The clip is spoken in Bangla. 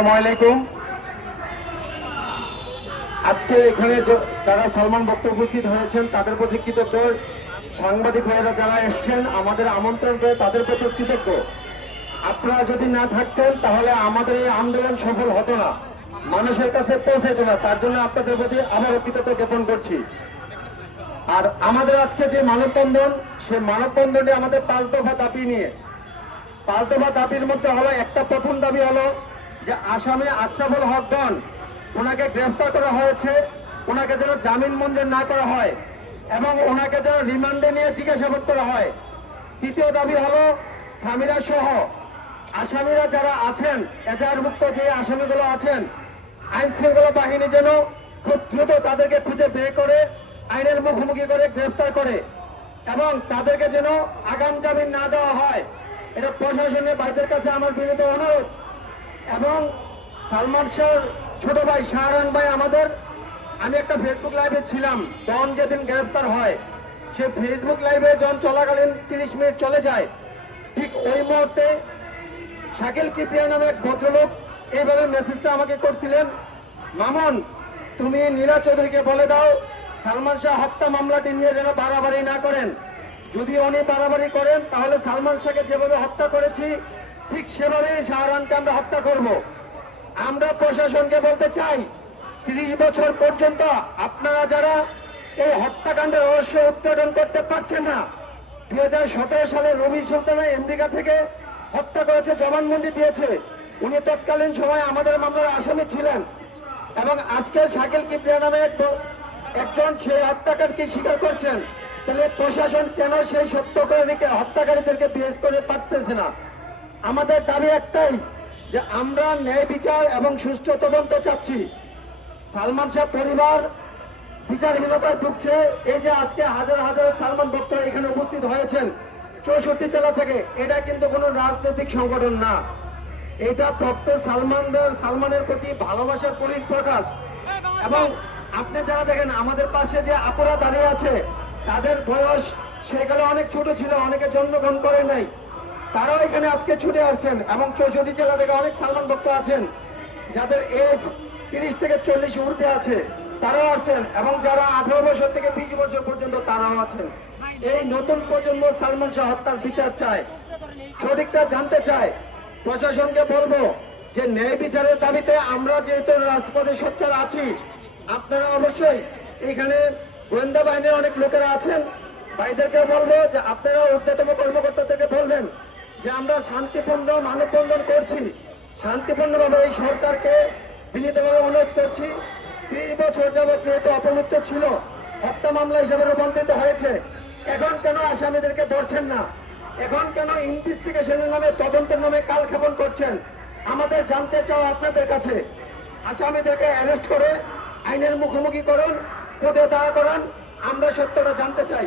আসসালামু আলাইকুম। আজকে এখানে যারা সালমান বক্তব্য উপস্থিত হয়েছেন তাদের প্রতি কৃতজ্ঞ, সাংবাদিক ভাইয়েরা যারা এসছেন আমাদের আমন্ত্রণ করে তাদের প্রতি কৃতজ্ঞ। আপনারা যদি না থাকতেন তাহলে আমাদের এই আন্দোলন সফল হতো না, মানুষের কাছে পৌঁছাইত না। তার জন্য আপনাদের প্রতি আবারও কৃতজ্ঞ জ্ঞাপন করছি। আর আমাদের আজকে যে মানববন্ধন, সেই মানববন্ধনটি আমাদের 5 দফা দাবি নিয়ে। 5 দফা দাবির মধ্যে হলো, একটা প্রথম দাবি হলো যে আসামি আশরাফুল হক ডন, ওনাকে গ্রেফতার করা হয়েছে, ওনাকে যেন জামিন মঞ্জুর না করা হয় এবং ওনাকে যেন রিমান্ডে নিয়ে জিজ্ঞাসাবাদ করা হয়। তৃতীয় দাবি হলো সামিরা সহ আসামিরা যারা আছেন, এজাহারভুক্ত যে আসামিগুলো আছেন, আইন শৃঙ্খলা বাহিনী যেন খুব দ্রুত তাদেরকে খুঁজে বের করে আইনের মুখোমুখি করে গ্রেফতার করে এবং তাদেরকে যেন আগাম জামিন না দেওয়া হয়। এটা প্রশাসনের ভাইদের কাছে আমার বিনীত অনুরোধ। এবং সালমান শাহর ছোট ভাই শাহরান ভাই আমাদের, আমি একটা ফেসবুক লাইভে ছিলাম, ডন যেদিন গ্রেফতার হয় সে ফেসবুক লাইভে যখন চলাকালীন 30 মিনিট চলে যায়, ঠিক ওই মুহূর্তে শাকিল কিপ্রিয়া নামে এক ভদ্রলোক এইভাবে মেসেজটা আমাকে করছিলেন, মামুন তুমি নীলা চৌধুরীকে বলে দাও সালমান শাহ হত্যা মামলাটি নিয়ে যেন বাড়াবাড়ি না করেন। যদি উনি বাড়াবাড়ি করেন তাহলে সালমান শাহকে যেভাবে হত্যা করেছি ঠিক সেভাবেই শাহরানকে আমরা হত্যা করব। আমরা প্রশাসনকে বলতে চাই, 30 বছর পর্যন্ত আপনারা যারা এই হত্যাকাণ্ডের রহস্য উদ্ঘাটন করতে পারছেন না, 2017 সালে রবি সুলতানা আমেরিকা থেকে হত্যা করেছে, জবানবন্দি দিয়েছে, উনি তৎকালীন সময় আমাদের মামলার আসামি ছিলেন এবং আজকে শাকিল কিপ্রিয়া নামে একজন সেই হত্যাকারীকে স্বীকার করছেন। তাহলে প্রশাসন কেন সেই সত্যকারীকে হত্যাকারীদেরকে বিশেষ করে পারতেছে না? আমাদের দাবি একটাই যে আমরা ন্যায় বিচার এবং সুষ্ঠু তদন্ত চাচ্ছি। সালমান শাহ পরিবার বিচারহীনতায় ভুগছে। এই যে আজকে হাজার হাজার সালমান ভক্তরা এখানে উপস্থিত হয়েছেন 64 জেলা থেকে, এটা কিন্তু কোনো রাজনৈতিক সংগঠন না, এটা প্রত্যেক সালমানের প্রতি ভালোবাসার বহিঃপ্রকাশ। এবং আপনি যারা দেখেন আমাদের পাশে যে আপুরা দাঁড়িয়ে আছে, তাদের বয়স সেগুলো অনেক ছোট ছিল, অনেকে জন্মগ্রহণ করে নাই, তারাও এখানে আজকে ছুটে আসছেন। এবং 64 জেলা থেকে অনেক সালমান ভক্ত আছেন যাদের এজ 30 থেকে 40 ঊর্ধ্বে আছে, তারাও আছেন। এবং যারা 18 বছর থেকে 20 বছর পর্যন্ত তারাও আছেন। এই নতুন প্রজন্ম সালমান শাহ হত্যার বিচার চায়, সঠিকটা জানতে চায়। প্রশাসনকে বলবো যে ন্যায় বিচারের দাবিতে আমরা যেহেতু রাজপথে সোচ্চার আছি, আপনারা অবশ্যই এখানে গোয়েন্দা বাহিনীর অনেক লোকেরা আছেন, ভাইদেরকে বলবো যে আপনারা ঊর্ধ্বতম কর্মকর্তাদেরকে বলবেন যে আমরা শান্তিপূর্ণ মানববন্ধন করছি, শান্তিপূর্ণভাবে এই সরকারকে বিনীতভাবে অনুরোধ করছি। 30 বছর যাবৎ যেহেতু অপমৃত্যু ছিল, হত্যা মামলা হিসেবে রূপান্তরিত হয়েছে, এখন কেন আসামিদেরকে ধরছেন না? এখন কেন ইনভেস্টিগেশনের নামে, তদন্তের নামে কালক্ষেপণ করছেন? আমাদের জানতে চাও আপনাদের কাছে। আসামিদেরকে অ্যারেস্ট করে আইনের মুখোমুখি করুন, কোর্টে দাঁড়া করান, আমরা সত্যটা জানতে চাই।